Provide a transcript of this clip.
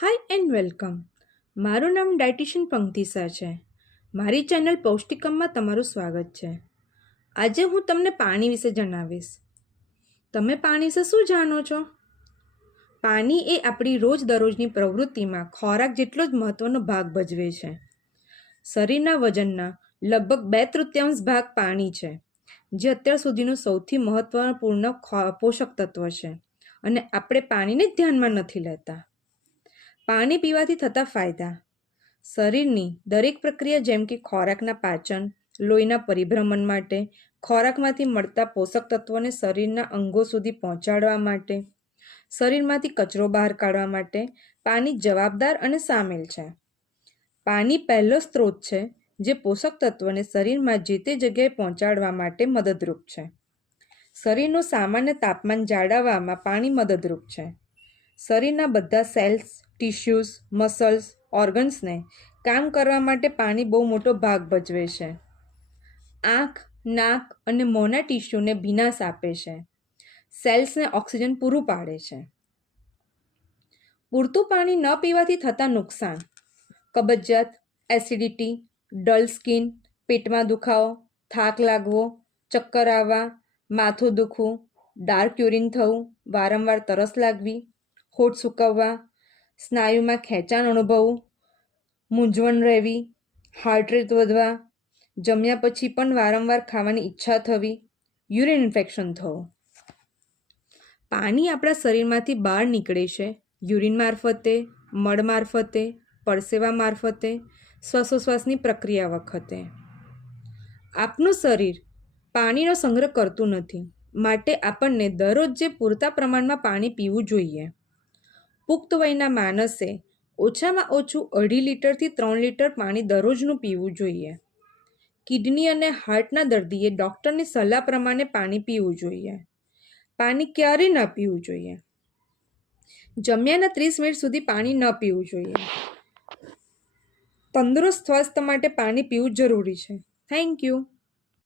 Hi and welcome મારું નામ dietitian પંક્તિસા છે. મારી ચેનલ પૌષ્ટિકમમાં તમારું સ્વાગત છે. આજે હું તમને પાણી વિશે જણાવીશ. તમે પાણી વિશે શું જાણો છો? પાણી એ આપણી રોજ દરરોજની પ્રવૃત્તિમાં ખોરાક જેટલો જ મહત્ત્વનો ભાગ ભજવે છે. શરીરના વજનના લગભગ બે તૃતીયાંશ ભાગ પાણી છે, જે અત્યાર સુધીનું સૌથી મહત્ત્વપૂર્ણ પોષક તત્વ છે. અને આપણે પાણીને જ ધ્યાનમાં નથી લેતા. પાણી પીવાથી થતા ફાયદા. શરીરની દરેક પ્રક્રિયા જેમ કે ખોરાકના પાચન, લોહીના પરિભ્રમણ માટે, ખોરાકમાંથી મળતા પોષક તત્વોને શરીરના અંગો સુધી પહોંચાડવા માટે, શરીરમાંથી કચરો બહાર કાઢવા માટે પાણી જવાબદાર અને સામેલ છે. પાણી પહેલો સ્ત્રોત છે જે પોષક તત્વોને શરીરમાં જે તે જગ્યાએ પહોંચાડવા માટે મદદરૂપ છે. શરીરનું સામાન્ય તાપમાન જાળવવામાં પાણી મદદરૂપ છે. શરીરના બધા સેલ્સ ટિશ્યુઝ, મસલ્સ, ઓર્ગન્સને કામ કરવા માટે પાણી બહુ મોટો ભાગ ભજવે છે. આંખ, નાક અને મોંના ટિશ્યુને ભીનાશ આપે છે. સેલ્સને ઓક્સિજન પૂરું પાડે છે. પૂરતું પાણી ન પીવાથી થતા નુકસાન. કબજિયાત, એસિડિટી, ડલ સ્કિન, પેટમાં દુખાવો, થાક લાગવો, ચક્કર આવવા, માથું દુખવું, ડાર્ક યુરિન થવું, વારંવાર તરસ લાગવી, હોઠ સૂકવવા સ્નાયુમાં ખેંચાણ અનુભવવું મૂંઝવણ રહેવી હાર્ટ રેટ વધવા, જમ્યા પછી પણ વારંવાર ખાવાની ઈચ્છા થવી યુરિન ઇન્ફેક્શન થવું. પાણી આપણા શરીરમાંથી બહાર નીકળે છે. યુરિન મારફતે, મળ મારફતે, પરસેવા મારફતે, શ્વાસોશ્વાસની પ્રક્રિયા વખતે. આપનું શરીર પાણીનો સંગ્રહ કરતું નથી. માટે આપણને દરરોજ જે પૂરતા પ્રમાણમાં પાણી પીવું જોઈએ. પુખ્ત વયના માણસે ઓછામાં ઓછું અઢી લીટરથી ત્રણ લીટર પાણી દરરોજનું પીવું જોઈએ. કિડની અને હાર્ટના દર્દીએ ડૉક્ટરની સલાહ પ્રમાણે પાણી પીવું જોઈએ. પાણી ક્યારે ન પીવું જોઈએ. જમ્યાના ત્રીસ મિનિટ સુધી પાણી ન પીવું જોઈએ. તંદુરસ્ત સ્વાસ્થ્ય માટે પાણી પીવું જરૂરી છે. Thank you.